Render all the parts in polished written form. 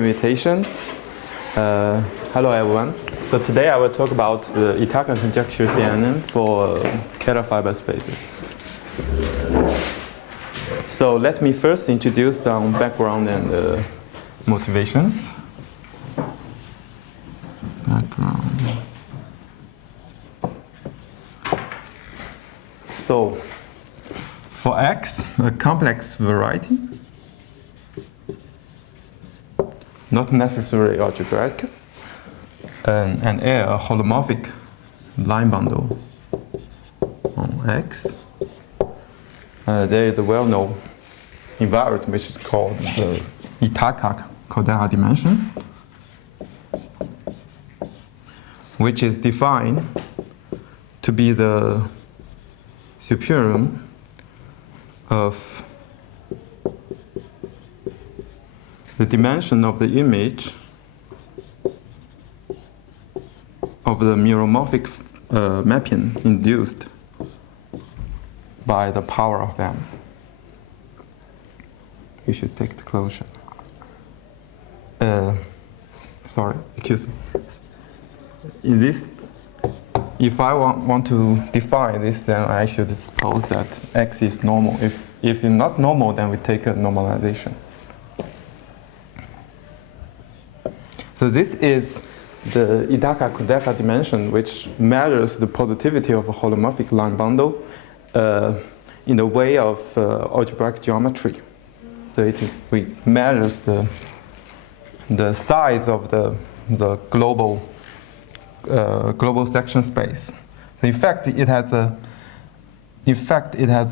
Invitation. Hello everyone. So today I will talk about the Iitaka conjecture CNN for Kähler fiber spaces. So let me first introduce some background and motivations. Background. So for X, a complex variety, not necessarily algebraic, and a holomorphic line bundle on X. There is a well-known invariant which is called the Iitaka Kähler dimension, which is defined to be the superiorm of the dimension of the image of the meromorphic mapping induced by the power of M. You should take the closure. Sorry, excuse me. In this, if I want to define this, then I should suppose that X is normal. If it's not normal, then we take a normalization. So this is the Iitaka Kähler dimension, which measures the positivity of a holomorphic line bundle in the way of algebraic geometry. So it measures the size of the global section space. So in fact, it has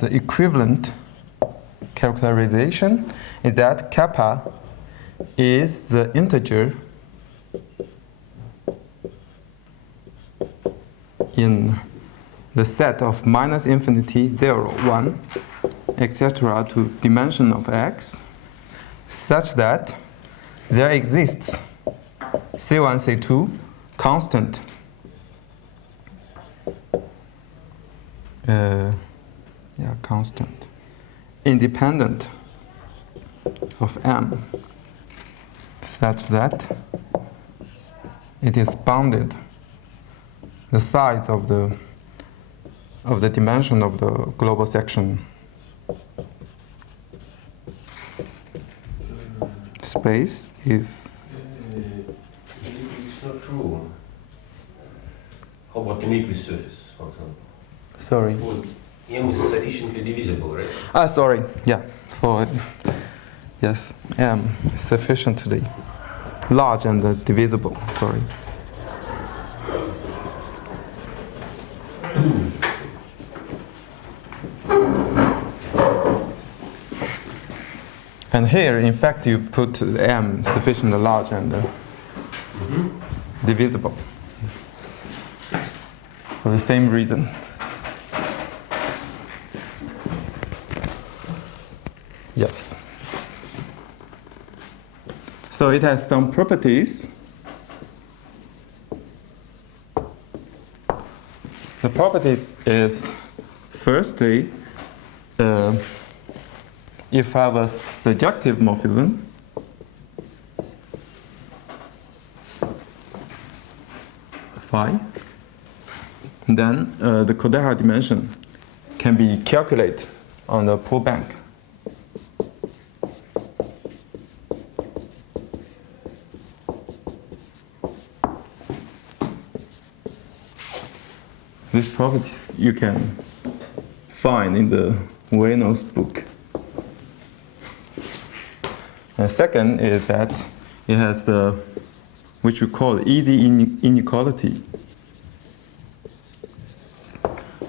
an equivalent characterization is that kappa is the integer in the set of -infinity, 0, 1, etc. to dimension of X, such that there exists C1, C2 constant constant independent of M, such that it is bounded the size of the dimension of the global section space is. It's not true. How about the Nyquist surface, for example? Sorry. Well, M is sufficiently divisible, right? Sorry. Yeah. Yes. M is sufficiently large and divisible. Sorry. And here, in fact, you put M sufficiently large and divisible for the same reason. Yes. So it has some properties. The properties is, firstly, if I have a surjective morphism, phi, then the Kähler dimension can be calculated on the pool bank. These properties you can find in the Wang's book. And second is that it has the, which we call easy inequality,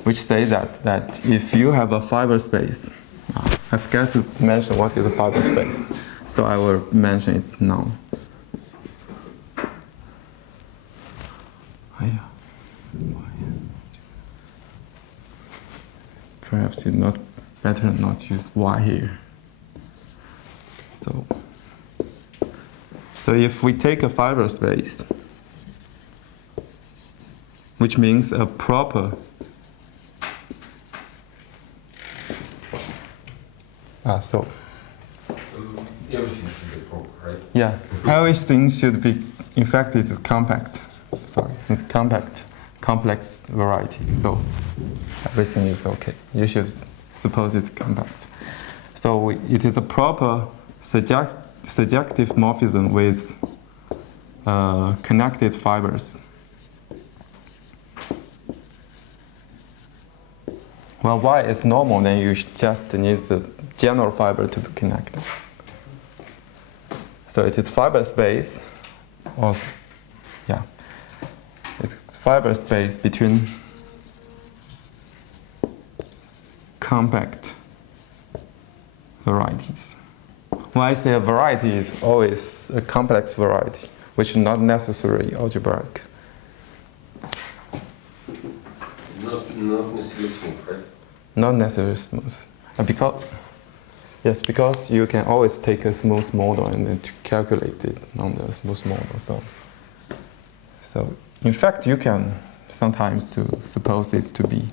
which say that if you have a fiber space, I forgot to mention what is a fiber space, so I will mention it now. Perhaps it's not better not use Y here. So if we take a fiber space, which means a proper Everything should be proper, right? Yeah, everything should be, in fact, it is compact. Sorry, it's compact, complex variety. So everything is okay. You should suppose it's compact. So it is a proper surjective morphism with connected fibers. Well, Y is normal, then you just need the general fiber to be connected. So it is fiber space, or yeah, it's fiber space between compact varieties. When I say a variety, it's always a complex variety, which is not necessarily algebraic. Not necessarily smooth, right? Not necessarily smooth. Because you can always take a smooth model and then to calculate it on the smooth model. So in fact, you can sometimes to suppose it to be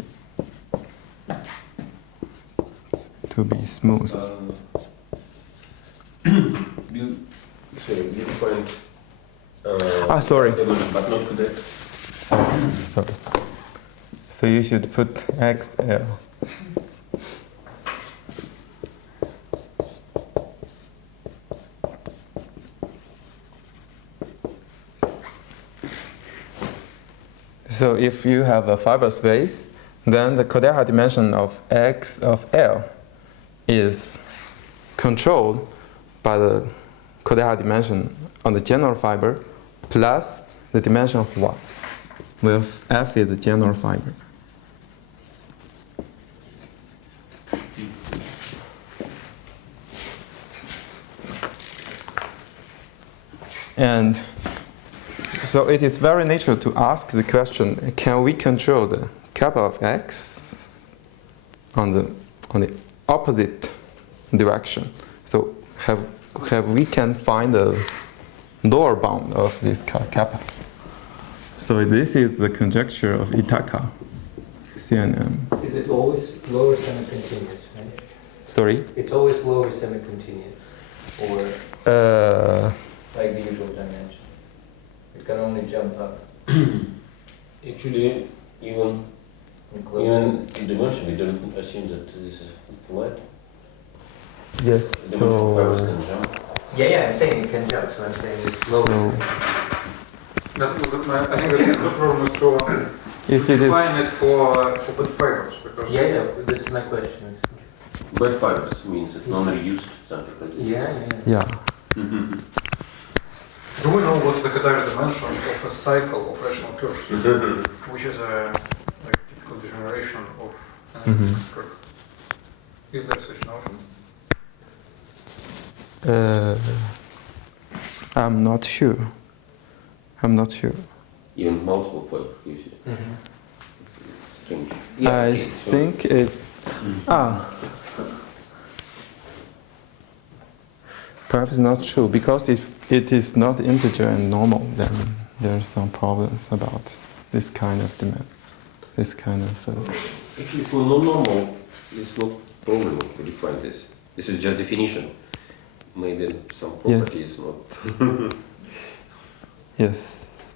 smooth. You find sorry. but not today. Sorry. So you should put XL. So if you have a fiber space, then the Kähler dimension of X of L is controlled by the Kähler dimension on the general fiber plus the dimension of Y, where F is the general fiber. And so it is very natural to ask the question, can we control the kappa of X on the opposite direction? So have we can find the lower bound of this kappa. So this is the conjecture of Iitaka, CNN. Is it always lower semi-continuous, right? Sorry? It's always lower semi-continuous, or like the usual dimension. It can only jump up. Actually, even in dimension, we don't assume that this is flat. Yes. Dimension fibers can jump. Yeah, I'm saying it can jump, so I'm saying it's lower. So I think the problem is to if it is define it for bed fibers, because Yeah, this is my question. Bed fibers means it's non-reduced something like this. Yeah. Mhm. do we know what's the Kähler dimension of a cycle of rational curves, which is a typical degeneration of an analytic curve? Is there such notion? I'm not sure. Even multiple fibers, usually. It's strange. I think it. Perhaps not true, because if it is not integer and normal, then there are some problems about this kind of demand. This kind of. Actually, for non-normal, it's not problem to define this. This is just definition. Maybe some property is not. Yes,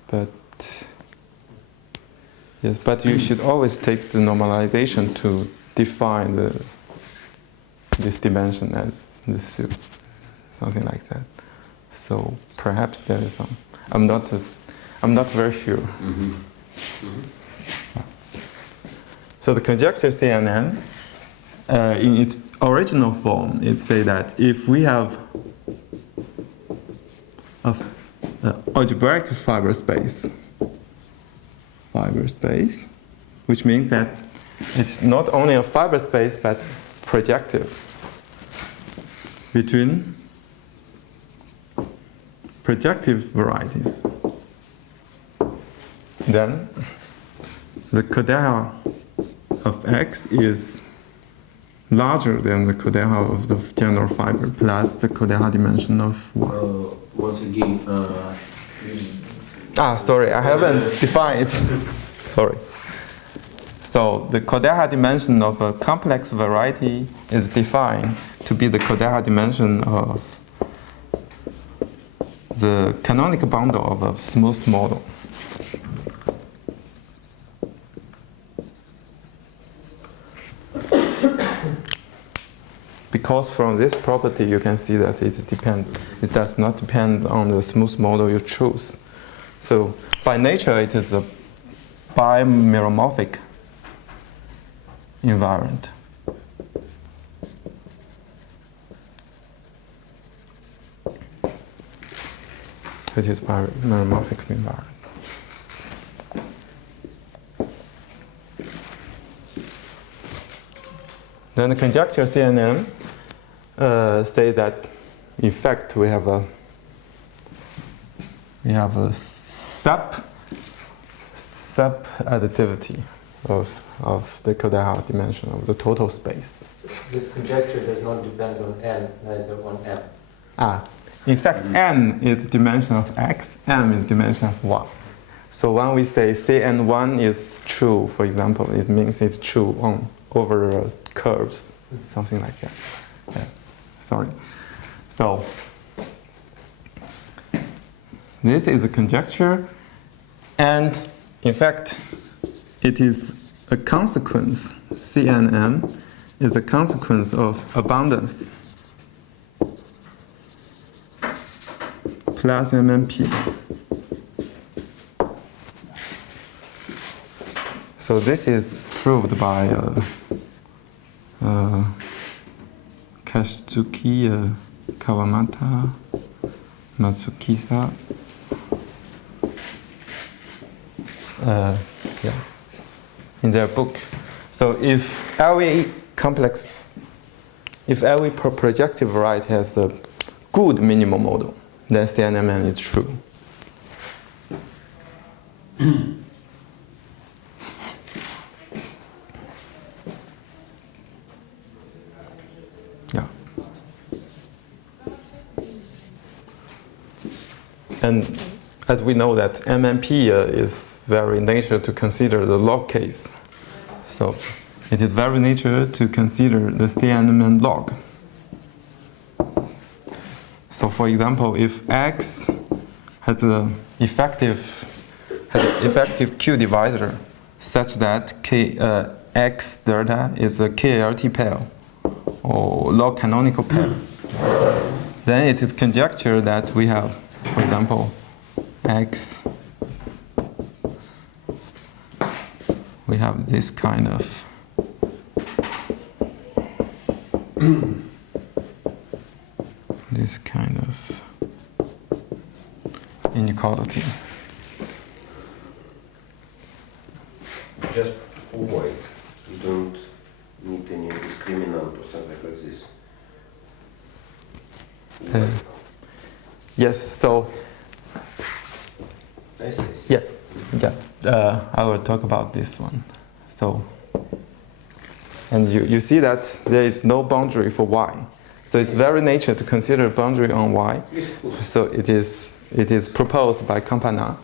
but you should always take the normalization to define this dimension as the soup, something like that. So perhaps there is some. I'm not very sure. So the conjecture CNN, in its original form, it say that if we have algebraic fiber space, which means that it's not only a fiber space but projective between projective varieties. Then the Kähler of X is larger than the Kähler of the general fiber plus the Kähler dimension of Y. Once again, Sorry, I haven't defined it. Sorry. So the Kähler dimension of a complex variety is defined to be the Kähler dimension of the canonical bundle of a smooth model. Because from this property you can see that it does not depend on the smooth model you choose. So by nature it is a bimeromorphic invariant. It is bimeromorphic invariant. Then the conjecture CNN state that in fact we have a sub additivity of the Kähler dimension of the total space. So this conjecture does not depend on n, neither on m. In fact, n is the dimension of x, m is the dimension of y. So when we say Cn1 is true, for example, it means it's true over curves, something like that. Yeah. Sorry. So this is a conjecture, and in fact, it is a consequence. Cnm is a consequence of abundance plus MMP. So this is proved by Katsuki, Kawamata, Matsukisa. In their book. So if every projective variety has a good minimum model, then CNMN is true. Yeah. And as we know that MMP is very nature to consider the log case. So it is very nature to consider the CNMN log. So for example, if X has an effective Q divisor such that X delta is a KLT pair or log canonical pair, then it is conjecture that we have, for example, X, we have this kind of inequality. Just for y, you don't need any discriminant or something like this. Yes, so yeah, I will talk about this one. So, and you see that there is no boundary for y. So it's very nature to consider a boundary on y. So it is proposed by Campana.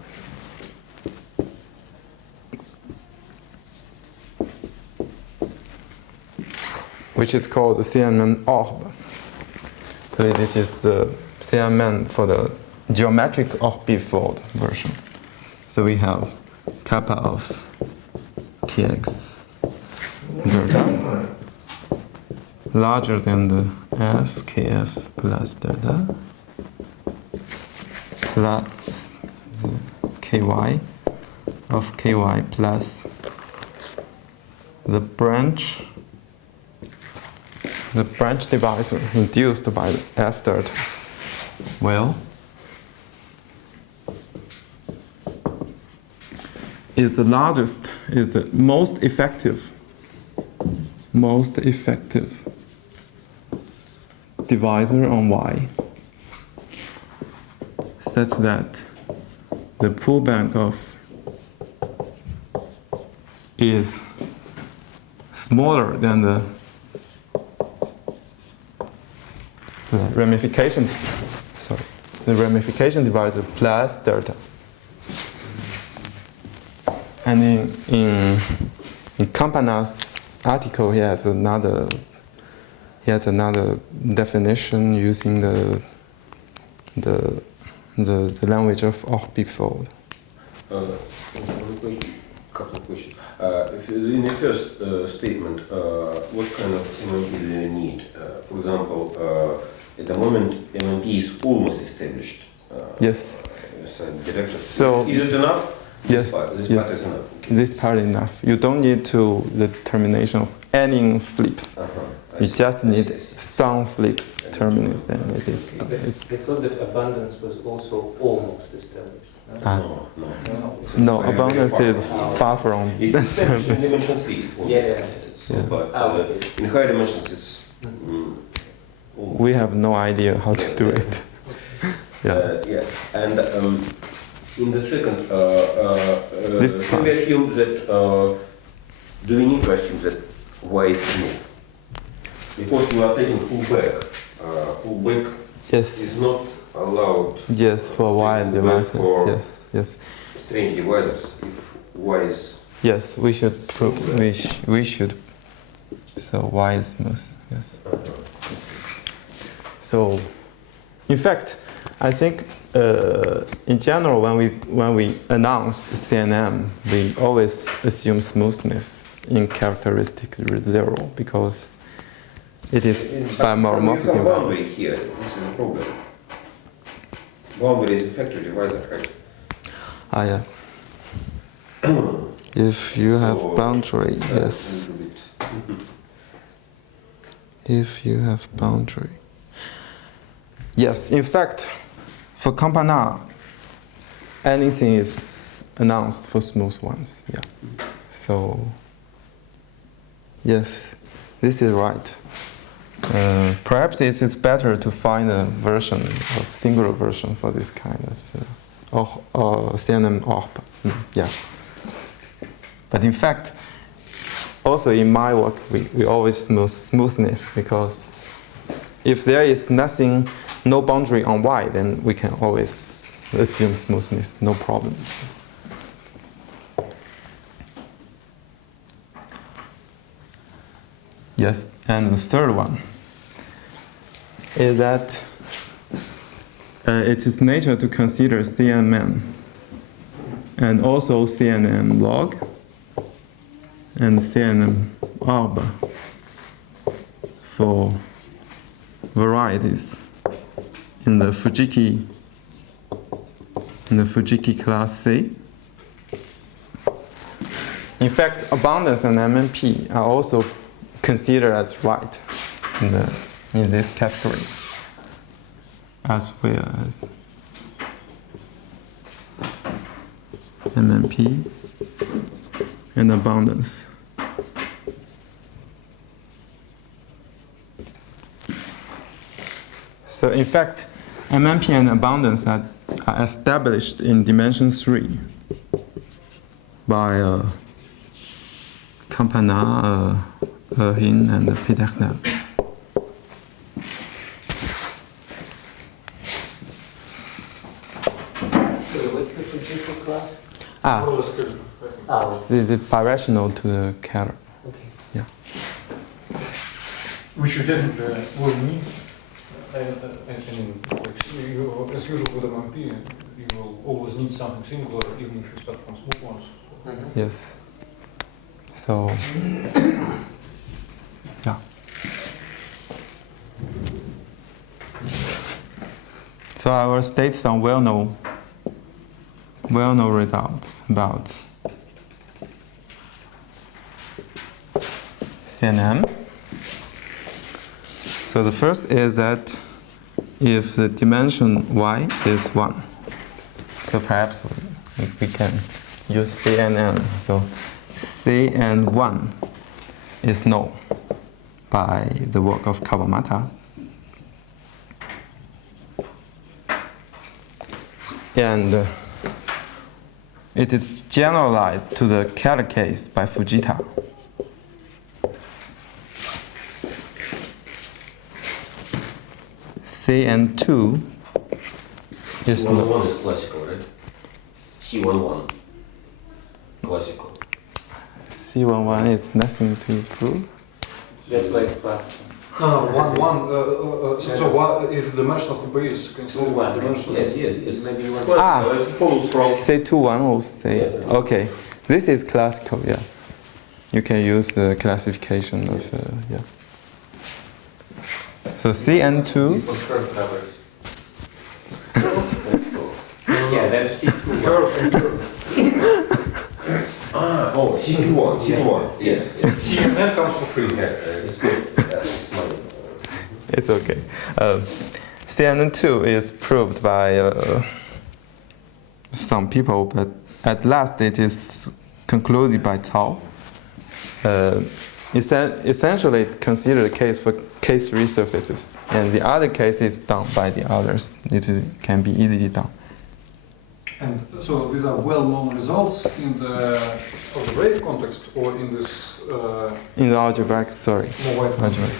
Which is called the CNN orb. So it is the CNN for the geometric orbifold version. So we have kappa of kx delta larger than the f kf plus delta plus the ky of ky plus the branch divisor induced by the f delta. Well, is the largest, is the most effective divisor on y, such that the pullback of is smaller than the ramification divisor plus delta. And in Campana's article, he has another definition using the the language of Orbifold. Couple of questions. In the first statement, what kind of MMP do you need? For example, at the moment, MMP is almost established. Yes. So, is it enough? Yes. This part is enough. Okay. This part enough. You don't need the termination of any flips. You just need some flips terminus, then it is. I thought that abundance was also almost established. No, abundance is far from It's established in dimension 3. Yeah. But in higher dimensions, it's. We have no idea how to do it. Yeah. And in the second, This can we assume that, do we need to assume that Y is smooth? Because you are taking pullback. Pullback Yes. is not allowed. Yes, for wild devices. Yes. Strange devices. If Y is. Yes, we should. We should. So Y is smooth. Yes. So, in fact, I think in general, when we announce CNM, we always assume smoothness in characteristic 0 because it is bimorphic. You have boundary here. This is a problem. Boundary is a factor divisor, right? Yeah. If you have boundary, yes. If you have boundary. Yes, in fact, for Campana, anything is announced for smooth ones. Yeah. So, yes, this is right. Perhaps it is better to find a version of singular version for this kind of CNM orb. Yeah. But in fact, also in my work, we always smoothness because if there is nothing, no boundary on Y, then we can always assume smoothness, no problem. Yes, and the third one is that it is nature to consider CNM and also CNM log and CNM orb for varieties in the Fujiki class C. In fact, abundance and MMP are also considered as right in this category, as well as MMP and abundance. So in fact, MMP and abundance are established in dimension 3 by Campana, Hin, and Péternel. So what's the Fujiko class? It's the birational to the Kähler. Okay. Yeah. Which you definitely will need. I mean, as usual with MMP, you will always need something singular, even if you start from smooth ones. Yes. So, yeah. So I will state some well-known results about CNM. So the first is that if the dimension Y is 1, so perhaps we can use CNN. So CN1 is known by the work of Kawamata. And it is generalized to the Kähler case by Fujita. CN2 is C11 is classical, right? C11. Classical. C11 is nothing to improve. That's why it's classical. No, so what is the dimension of the base considered One. dimension? Yes. Maybe you want Ah. It follows from. Say 2, 1 or say, Yeah. okay. This is classical, yeah. You can use the classification of, yeah. So CN2, for curve numbers. Yeah, that's C2. Curve and curve. Oh, C2. C2. Yes. CNN comes for free. Yeah, it's good. It's my. it's okay. CN2 is proved by some people, but at last it is concluded by Cao. Essentially, it's considered a case for K3 surfaces, and the other case is done by the others. Can be easily done. And so these are well-known results in the algebraic context or in this In the algebraic, sorry, more wide algebra.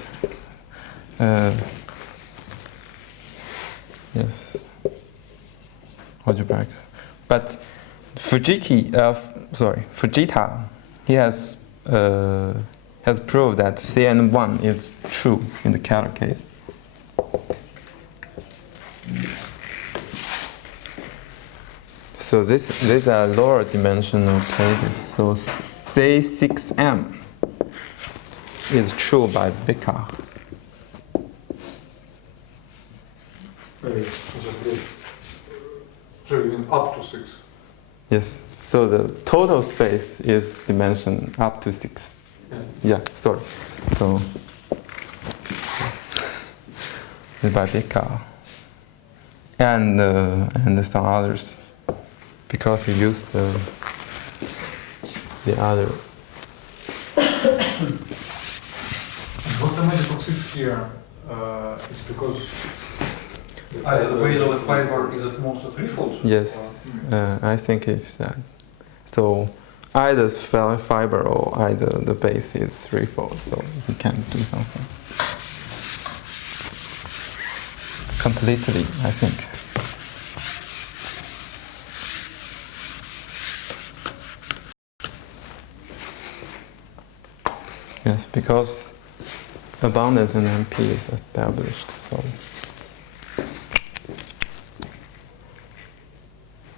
Yes, algebraic. But Fujita, he has proved that CN1 is true in the Kähler case. So these are lower dimensional cases. So C6M is true by Becker. So you mean up to 6? Yes. So the total space is dimension up to 6. Yeah. Sorry. So it's by Becker and some others. Because he used the other. What's the magic of 6 here? It's because either the base of the fiber is at most a threefold? Yes, I think it's that. So either fiber or either the base is threefold, so he can do something. Completely, I think. Yes, because abundance in MP is established, so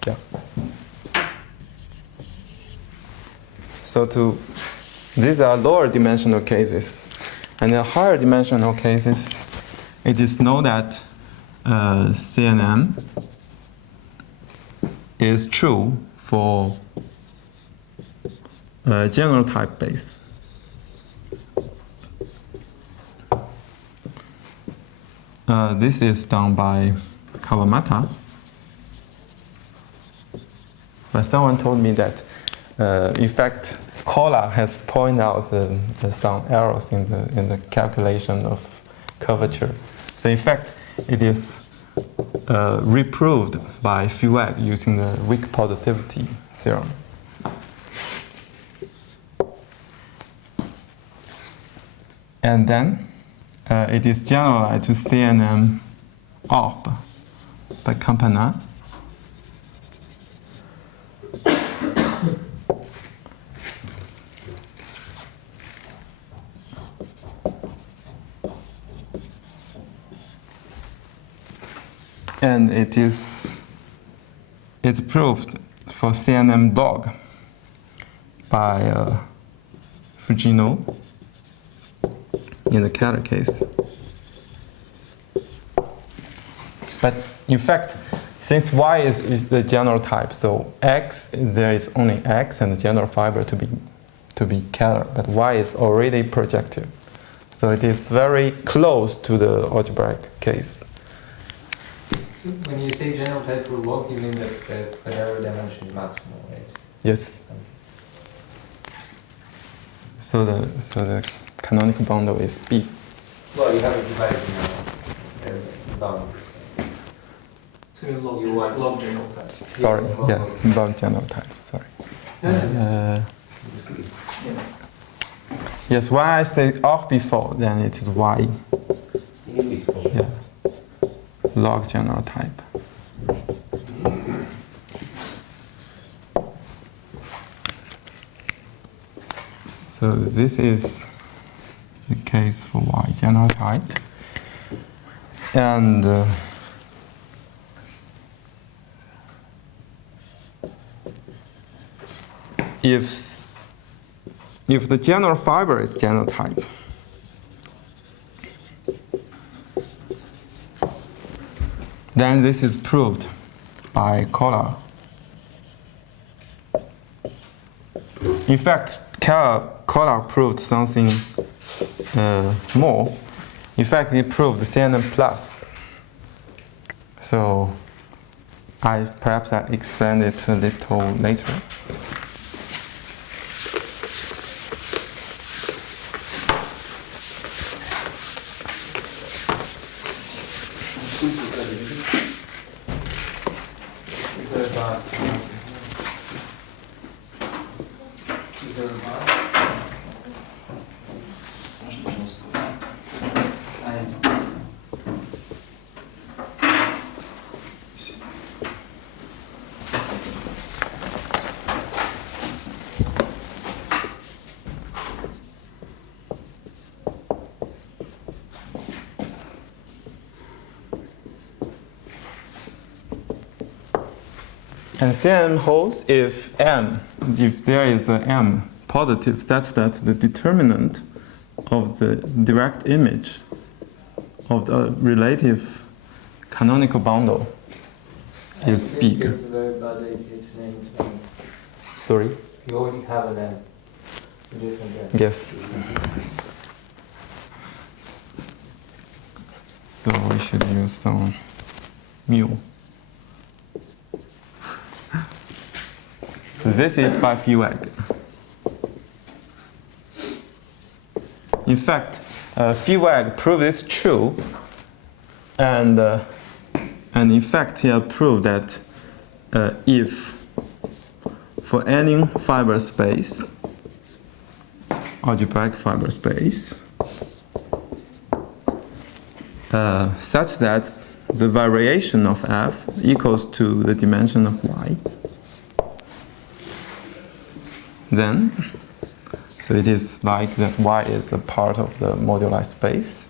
yeah. So these are lower dimensional cases, and in higher dimensional cases, it is known that CNN is true for general type base. This is done by Kawamata. But someone told me that, in fact, Kola has pointed out some errors in the calculation of curvature. So in fact, it is reproved by Fibre using the weak positivity theorem. And then it is generalized to CNM orb by Campana. And it's proved for CNM log by Fujino in the Kähler case. But in fact, since Y is the general type, so X, there is only X and the general fiber to be Kähler, but Y is already projective. So it is very close to the algebraic case. When you say general type for log, you mean that the Kähler dimension is maximal, right? Yes. So the canonical bundle is B. Well, you have it divided now. Bound. So you log, You want- log general type. Sorry, Yeah, yeah, log general type. Sorry. Yes, when I say auch before, then it is Y. Yeah. Log general type. So this is the case for Y general type. And if the general fiber is general type, then this is proved by Kähler. In fact, Kähler proved something more. In fact, he proved CNN plus. So perhaps I explain it a little later. And CNN holds if there is a M positive such that the determinant of the direct image of the relative canonical bundle is big. It's very bad that its name is M. Sorry? You already have an M. It's a different M. Yes. So we should use some mu. So this is by Fibre. In fact, Fibre proved this true, and in fact he proved that if for any fiber space, algebraic fiber space, such that the variation of f equals to the dimension of y, then, so it is like that y is a part of the moduli space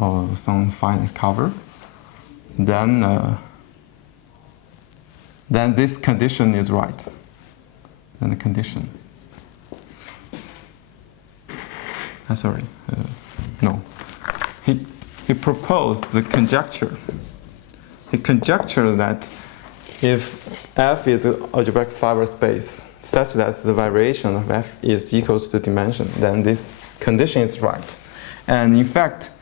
or some finite cover, then this condition is right. Then the condition. Sorry, no. He proposed the conjecture. He conjectured that if f is an algebraic fiber space such that the variation of f is equals to dimension, then this condition is right. And in fact,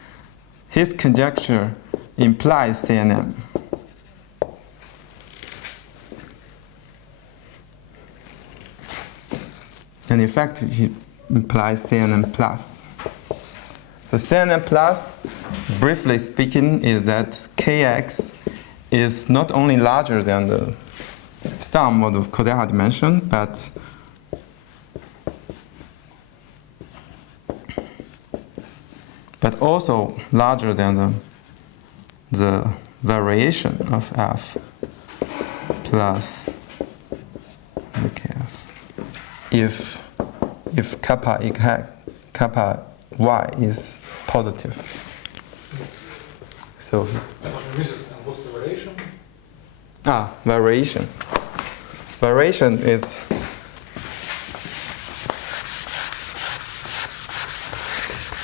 his conjecture implies CNN. And in fact, he implies CNN plus. So CNN plus, briefly speaking, is that Kx is not only larger than the sum of the Kähler dimension, but also larger than the variation of f plus kf if kappa y is positive. So What's the variation? Variation. Variation is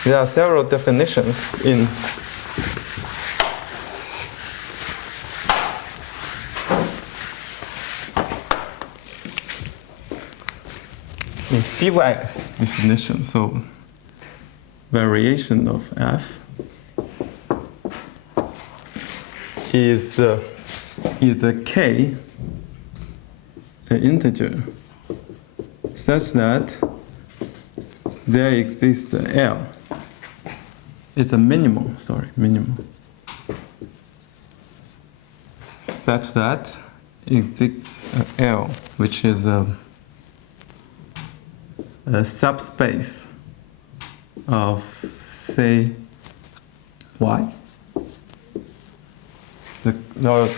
there are several definitions in Fibre's definition. So variation of f is the k an integer such that there exists L. It's a minimum, such that exists L, which is a subspace of say y. The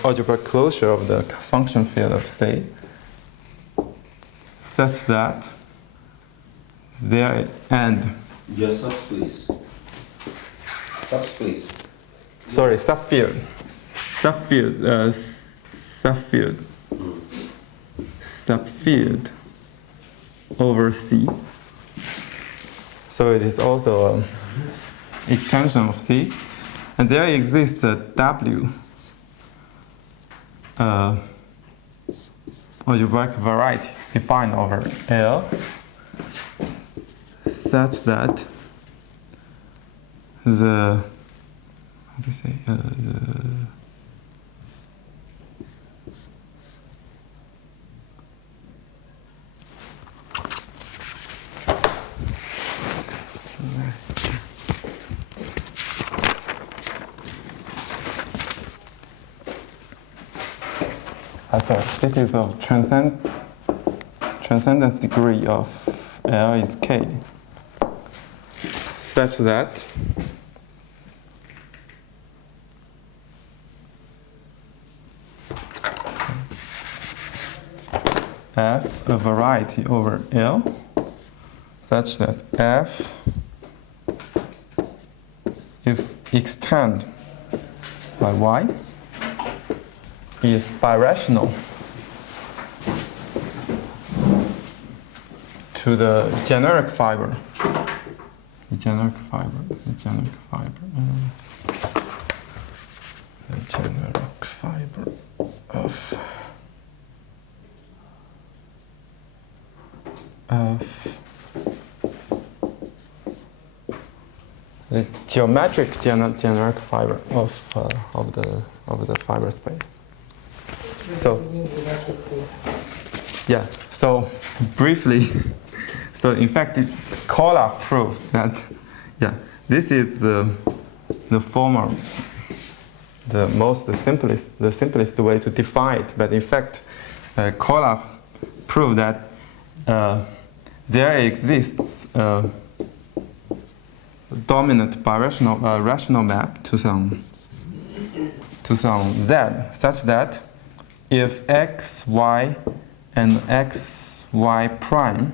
algebraic closure of the function field of say, such that there and Just subs, please. Subs, please. Sorry, subfield. Subfield over C. So it is also an extension of C. And there exists a W algebraic variety defined over L such that the, how do you say, sorry, this is a transcendence degree of L is K, such that F a variety over L, such that F, if extend by Y, is birational to the generic fiber. The generic fiber of the geometric generic fiber of the fiber space. So, yeah. So briefly, so in fact, Kähler proved that, yeah, this is the former, the simplest way to define it. But in fact, Kähler proved that there exists a dominant birational rational map to some z, such that if x, y, and x, y prime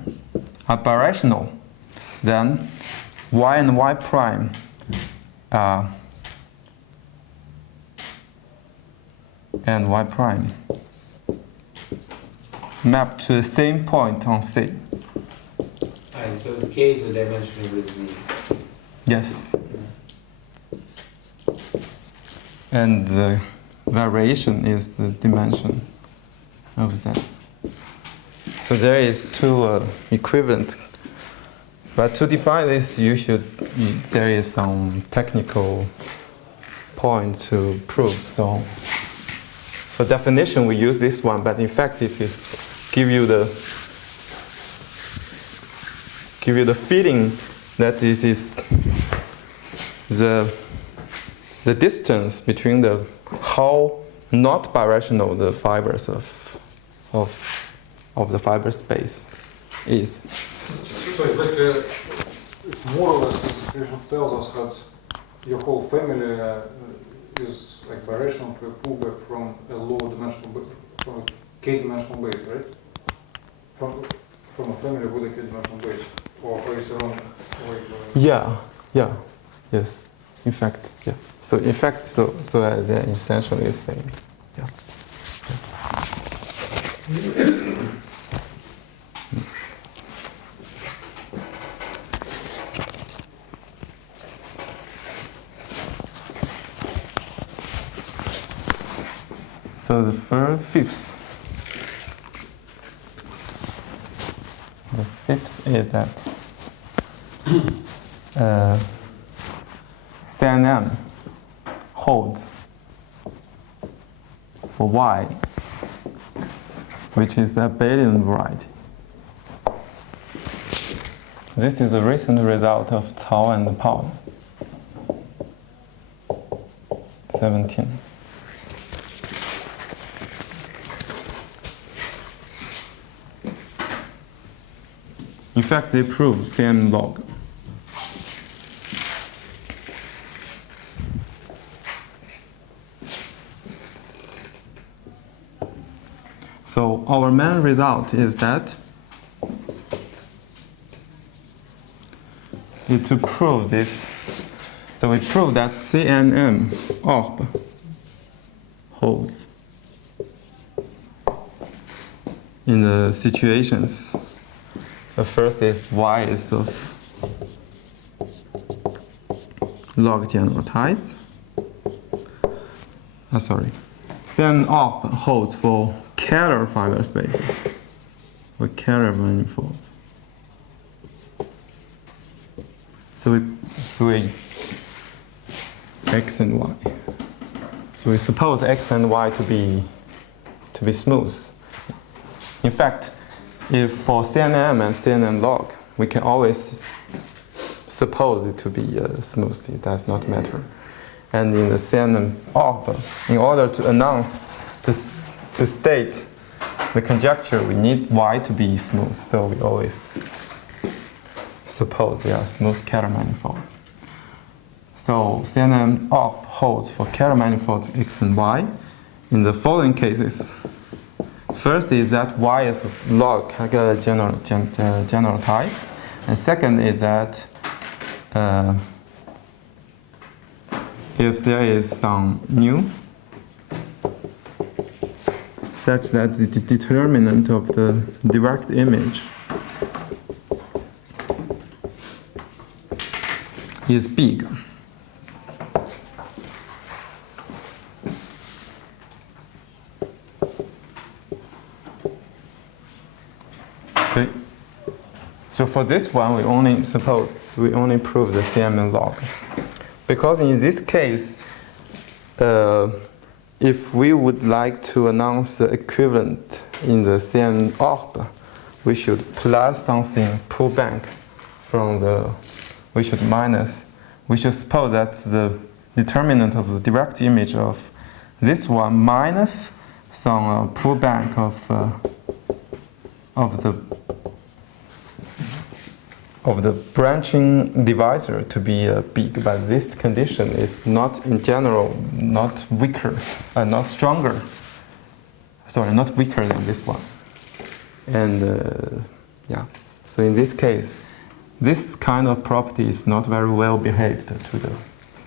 are birational, then y and y prime and y prime map to the same point on C. And so the K is the dimension of the Z. Yes. And the variation is the dimension of that. So there is two equivalent. But to define this, there is some technical point to prove. So for definition, we use this one, but in fact, it is give you the feeling that this is the distance between how not birational the fibers of the fiber space is. So basically, it's more or less, this expression tells us that your whole family is like birational to a pullback from a low dimensional base, from a k-dimensional base, right? From a family with a k-dimensional base, or is it wrong way? Yeah. Yes. In fact, yeah. So in fact, they're essentially the same. Yeah. So the fifth is that CNM holds for Y, which is the abelian variety. This is a recent result of Cao and Paul. 17. In fact, they prove CM log. So our main result is that is to prove this. So we prove that CNM orb holds in the situations. The first is Y is of log general type. CNM orb holds for Kähler fiber spaces, for Kähler manifolds. So we X and Y. So we suppose X and Y to be smooth. In fact, if for CNM and CNM log, we can always suppose it to be smooth. It does not matter. And in the CNM orb, in order to announce, to state the conjecture, we need Y to be smooth. So we always suppose they are smooth Kähler manifolds. So CNM orb holds for Kähler manifolds X and Y in the following cases. First is that Y is of log general type, and second is that if there is some nu such that the determinant of the direct image is big. Okay. So for this one, we only prove the CMN log. Because in this case, if we would like to announce the equivalent in the CMN orb, we should plus something pull back from the, we should suppose that the determinant of the direct image of this one minus some pullback of the branching divisor to be big, but this condition is not in general not weaker, not stronger. Sorry, not weaker than this one. And yeah, so in this case, this kind of property is not very well behaved to the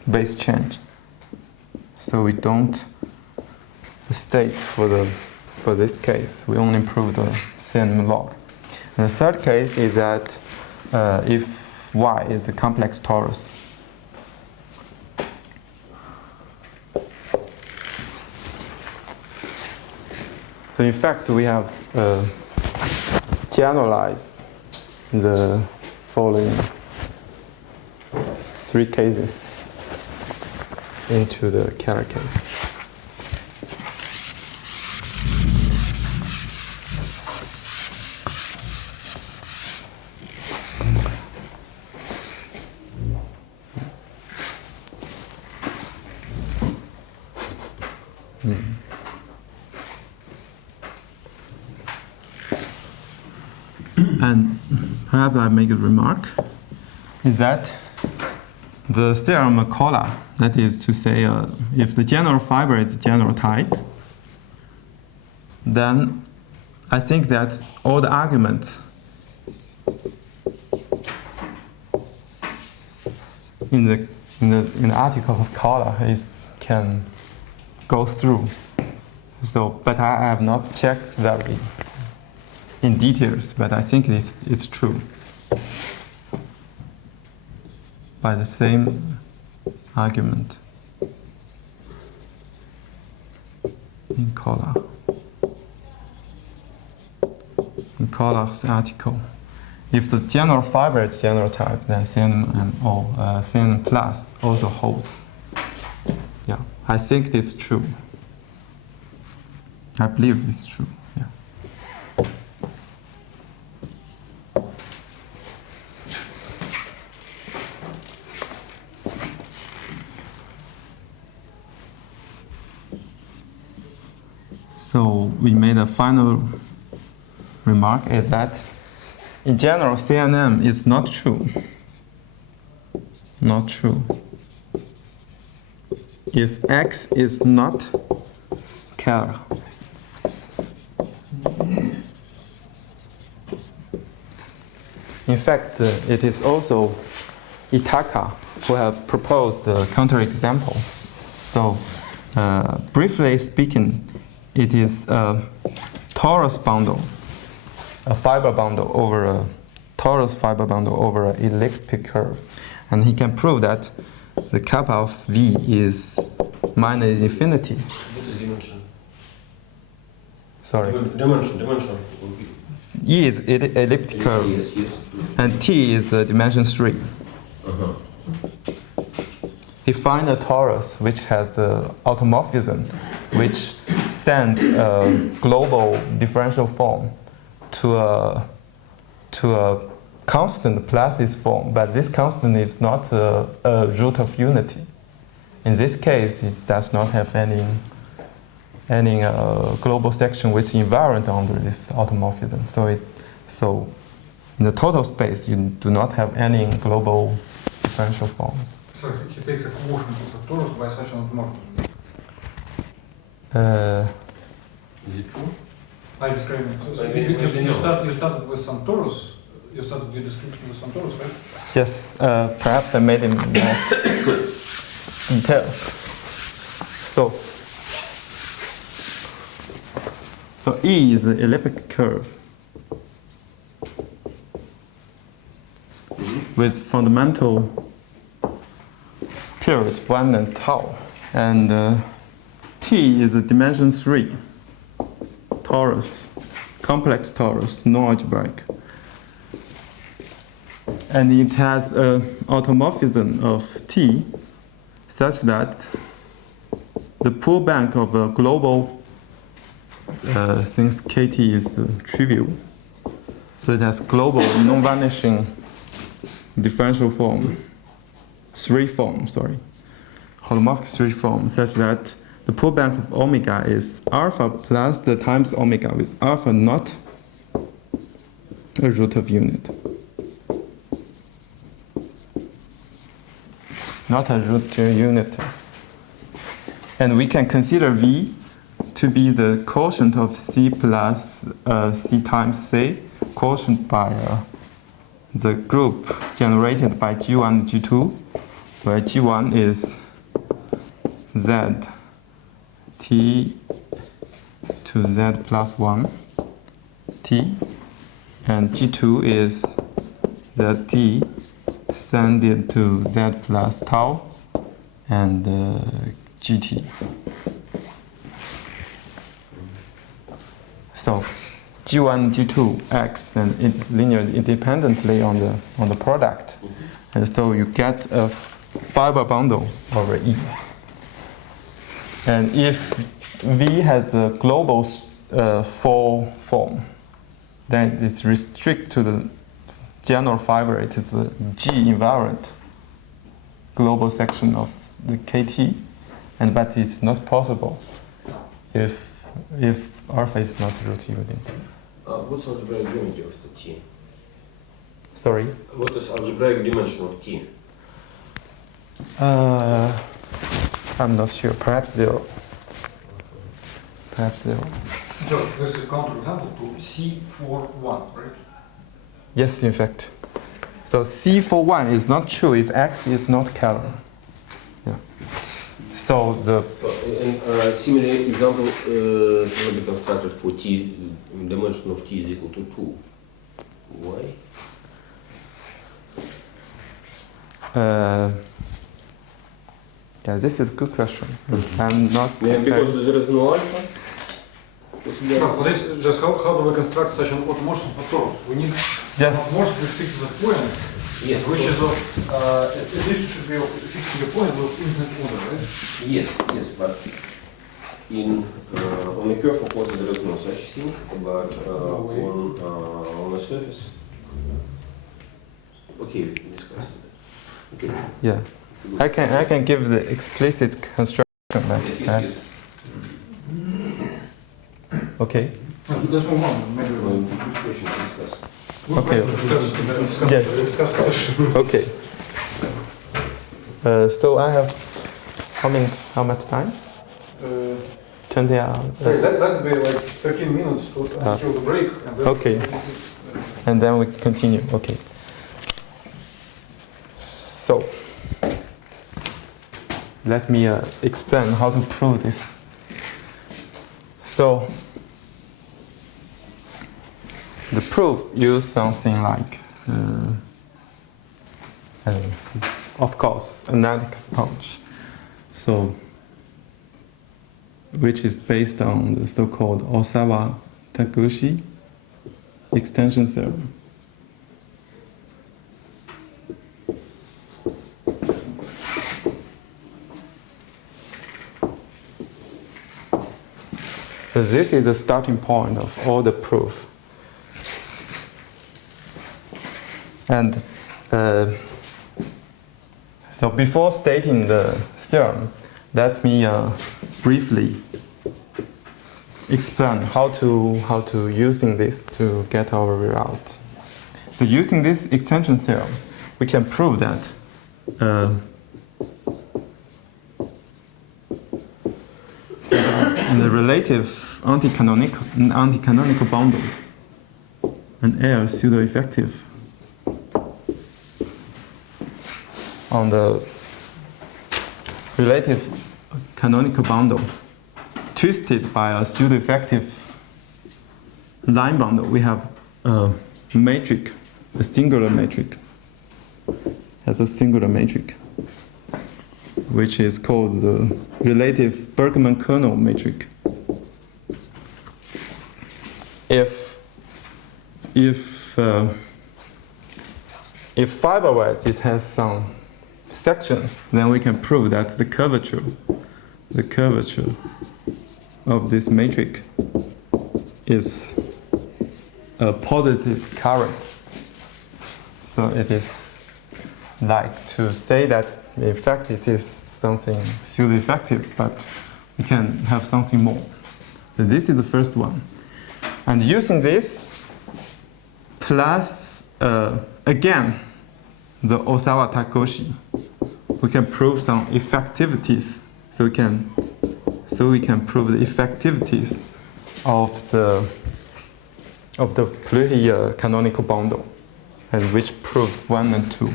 base change. So we don't state for this case. We only prove the CNM log. And the third case is that if Y is a complex torus. So in fact, we have generalized the following three cases into the Kähler case. And perhaps I make a remark, is that the theorem of Kähler, that is to say, if the general fiber is general type, then I think that all the arguments in the article of Kähler can go through. So, but I have not checked very in details, but I think it's true. By the same argument in Kähler. In Kähler's article. If the general fiber is general type, then CN plus also holds. Yeah, I think it's true. I believe it's true. Yeah. So we made a final remark is that in general CNM is not true. Not true. If X is not Kähler. In fact, it is also Iitaka, who have proposed the counterexample. So, briefly speaking, it is a torus bundle, a fiber bundle over a torus fiber bundle over an elliptic curve. And he can prove that the kappa of V is minus infinity. What is dimension? Sorry. Dimension. E is elliptic curve, Yes. and T is the dimension 3. Uh-huh. He finds a torus which has the automorphism, which sends a global differential form to a constant plus this form, but this constant is not a root of unity. In this case, it does not have any global section which is invariant under this automorphism. So in the total space, you do not have any global differential forms. So he takes a quotient of the torus by such an automorphism. Is it true? I describe it. So you started with some torus. You started your description with some torus, right? Yes, perhaps I made it more details. So E is the elliptic curve with fundamental periods 1 and tau, and T is a dimension 3 torus, complex torus, non-algebraic. And it has an automorphism of T such that the pool bank of a global, since KT is trivial, so it has global non-vanishing differential form, holomorphic 3 form, such that the pool bank of omega is alpha plus the times omega, with alpha not a root of unit. Not a root unit. And we can consider V to be the quotient of C plus C times C, quotient by the group generated by G1 and G2, where G1 is Z T to Z plus 1 T, and G2 is ZT extended to Z plus tau and GT. So G1, G2 acts and linearly independently on the product, and so you get a fiber bundle over E. And if V has a global full form, then it's restricted to the general fiber. It is a G invariant global section of the KT, but it's not possible if alpha is not a root unit. What's algebraic geometry of the T? Sorry? What is algebraic dimension of T? I'm not sure. Perhaps 0. Perhaps 0. So this is a counterexample to C41, right? Yes, in fact. So C for 1 is not true if X is not Kähler. Yeah. So the Similar example cannot be constructed for T, dimension of T is equal to 2. Why? Yeah, this is a good question. I'm not. Because there is no alpha. No, for this, just how do we construct such an automorphism for torus? We need Yes. automorphism which fixes a point, Yes. which is of, at least should be of fixing a point with infinite order, right? Yes, but on a curve, of course, there is no such thing. But on a surface, okay, we can discuss it. Okay. Yeah, I can give the explicit construction method. Yes. Okay. Let's move on. Maybe Good question to discuss. Okay. Discuss the session. Okay. So I have how much time? 20 hours. That would be like 13 minutes until the break. And then Okay. And then we continue. Okay. let me explain how to prove this. So the proof use something like, of course, analytic approach. So, which is based on the so-called Osawa-Takushi extension theorem. So this is the starting point of all the proof. And so before stating the theorem, let me briefly explain how to using this to get our result. So using this extension theorem, we can prove that in the relative anti-canonical bundle, an L pseudo-effective on the relative canonical bundle twisted by a pseudo-effective line bundle, we have a matrix, a singular matrix, has a singular matrix, which is called the relative Bergman kernel matrix. If fibre-wise it has some sections, then we can prove that the curvature of this matrix is a positive current. So it is like to say that in fact it is something pseudo-effective, but we can have something more. So this is the first one. And using this plus again the Osawa-Takushi, we can prove some effectivities. So we can prove the effectivities of the pluricanonical bundle, and which proved 1 and 2.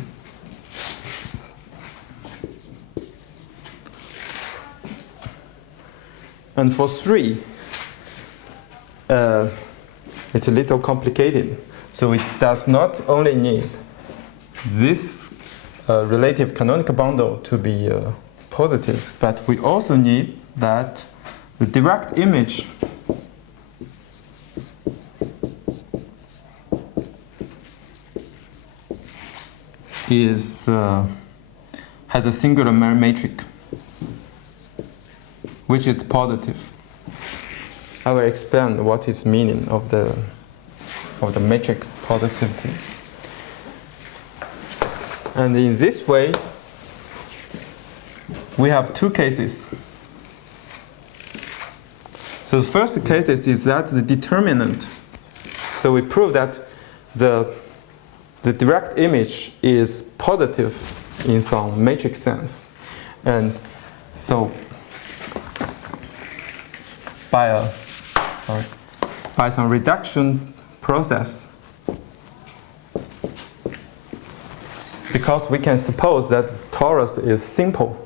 And for 3, it's a little complicated. So it does not only need this relative canonical bundle to be positive, but we also need that the direct image has a singular matrix, which is positive. I will explain what is meaning of the matrix positivity. And in this way, we have 2 cases. So the first case is that the determinant. So we prove that the direct image is positive in some matrix sense. And so by some reduction process, because we can suppose that torus is simple,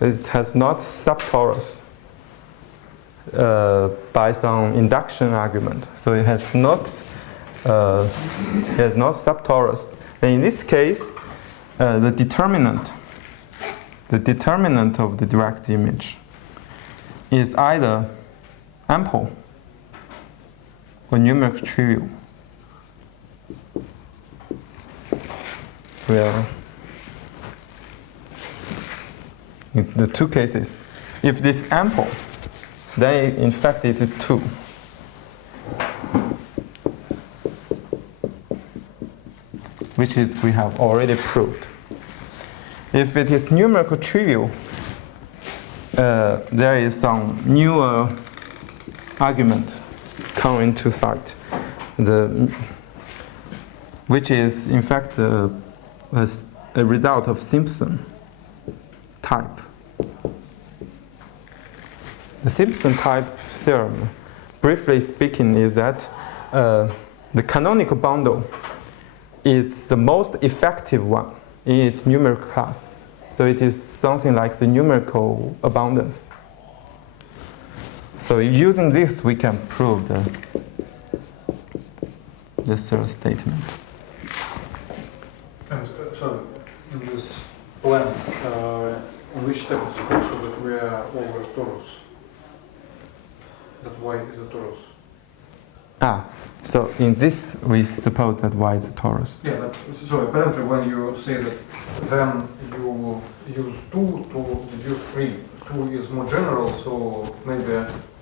it has not subtorus by some induction argument, so it has not subtorus. And in this case, the determinant of the direct image is either ample or numerically trivial. Well, in the 2 cases, if this ample, then in fact it is 2. Which is we have already proved. If it is numerically trivial, there is some new argument come into sight, which is in fact a result of Simpson type. The Simpson type theorem, briefly speaking, is that the canonical bundle is the most effective one in its numerical class. So it is something like the numerical abundance. So using this, we can prove the third statement. And so, in this plan, in which step it's crucial that we are over torus? That y is a torus. So in this, we suppose that y is a torus. Yeah, but, so apparently when you say that, then you use 2 to deduce 3. 2 is more general, so maybe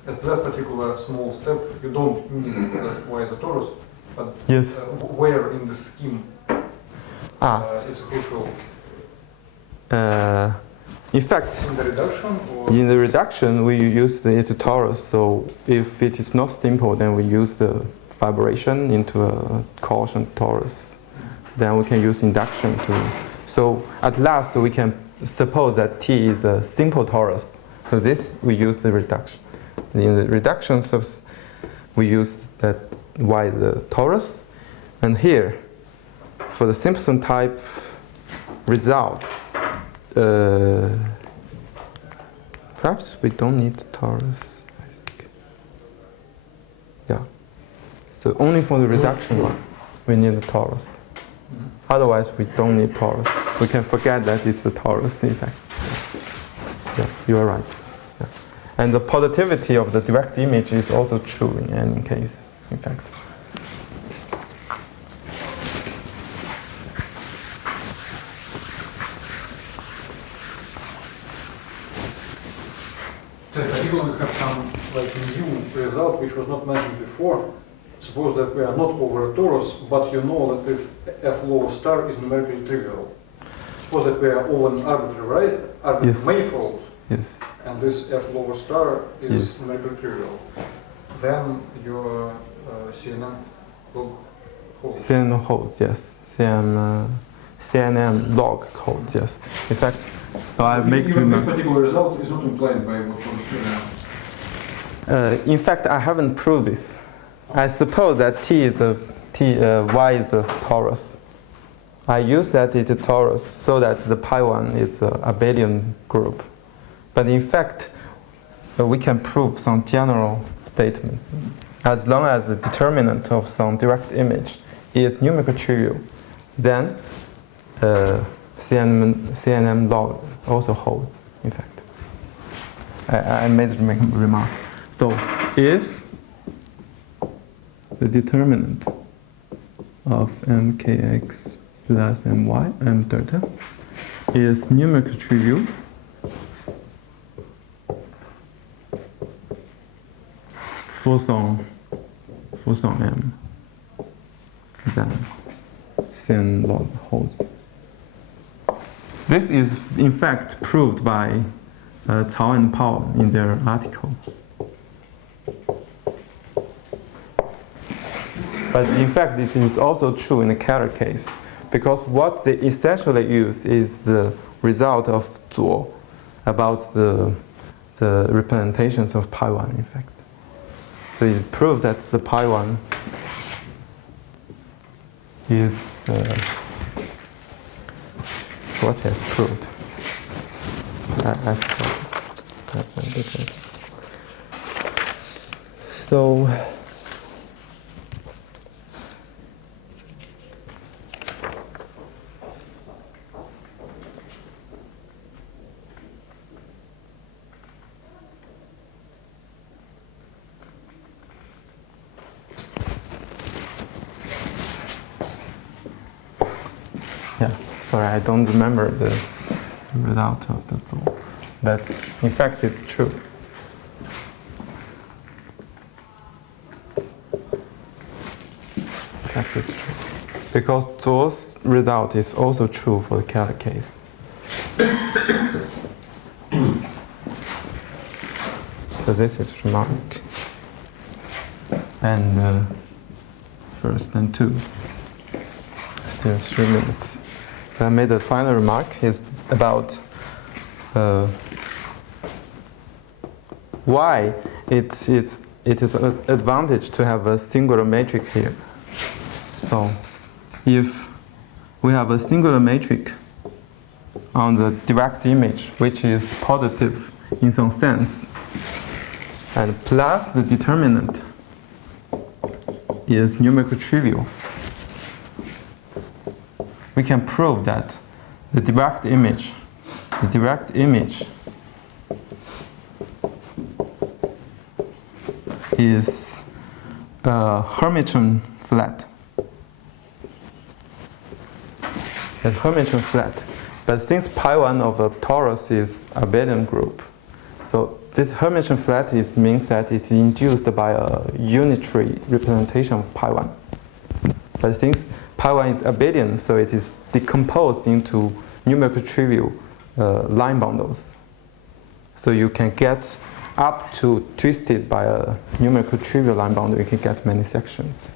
at that particular small step, you don't mean that y is a torus, but Yes. where in the scheme it's crucial. In fact, In the reduction, or in the reduction, we use it's a torus. So if it is not simple, then we use the fibration into a quotient torus. Then we can use induction to. So at last, we can suppose that T is a simple torus. So this we use the reduction. In the reductions, we use that y the torus, and here, for the Simpson type result. Perhaps we don't need torus, I think. Yeah. So only for the reduction one, we need a torus. Otherwise, we don't need torus. We can forget that it's a torus, in fact. Yeah, you are right. Yeah. And the positivity of the direct image is also true in any case, in fact. So particularly we have some like new result which was not mentioned before. Suppose that we are not over a torus, but you know that if f lower star is numerically trivial. Suppose that we are over an arbitrary, right? Arbitrary Yes. manifold, Yes. and this f lower star is Yes. numerically trivial. Then your CNN will hold. CNN holds, yes. CNN log holds, yes. In fact, so I make Even this particular result is not implied by what was in fact, I haven't proved this. I suppose that y is the torus. I use that it's a torus so that the pi1 is an abelian group. But in fact, we can prove some general statement. As long as the determinant of some direct image is numerically trivial, then CNN log also holds, in fact. I made a remark. So if the determinant of mkx plus my, m delta, is numerically trivial, for some m, then CNN log holds. This is in fact proved by Cao and Paul in their article. But in fact, it is also true in the Kähler case, because what they essentially use is the result of Zuo about the representations of pi1, in fact. So it proved that the pi1 is what has proved. I forgot. So yeah, sorry, I don't remember the result of the tool, but in fact it's true. In fact it's true. Because Zuo's result is also true for the Kähler case. So this is remark. And first and two. Still 3 minutes. So I made a final remark is about why it is an advantage to have a singular matrix here. So if we have a singular matrix on the direct image, which is positive in some sense, and plus the determinant is numerically trivial, we can prove that the direct image is Hermitian flat. It's Hermitian flat. But since pi1 of a torus is a abelian group, so this Hermitian flat means that it's induced by a unitary representation of pi1. But since pi1 is abelian, so it is decomposed into numerically trivial line bundles. So you can get up to twisted by a numerically trivial line bundle, you can get many sections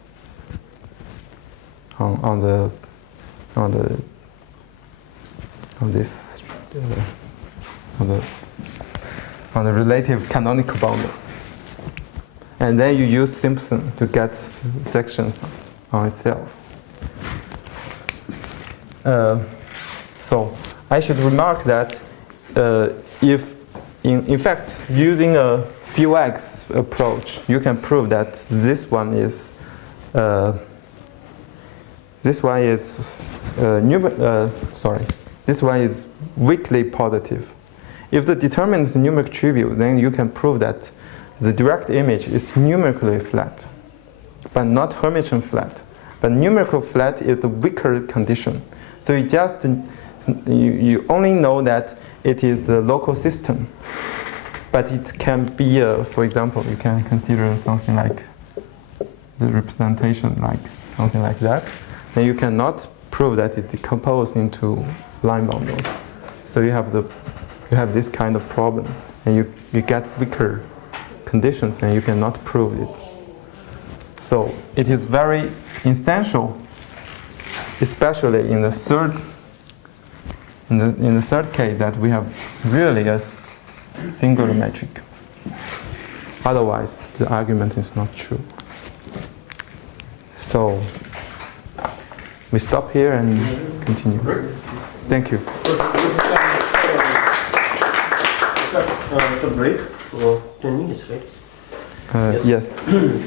on the relative canonical bundle. And then you use Simpson to get sections on itself. So I should remark that if, in fact, using a few X approach, you can prove that this one is weakly positive. If the determinant is numeric trivial, then you can prove that the direct image is numerically flat, but not Hermitian flat. But numerical flat is a weaker condition. So you only know that it is the local system. But it can be, for example, you can consider something like the representation like something like that. Then you cannot prove that it decomposes into line bundles. So you have this kind of problem, and you get weaker conditions, and you cannot prove it. So it is very essential, especially in the third case, that we have really a singular metric. Otherwise, the argument is not true. So we stop here and continue. Thank you. Short break for 10 minutes, right? Yes. Yes.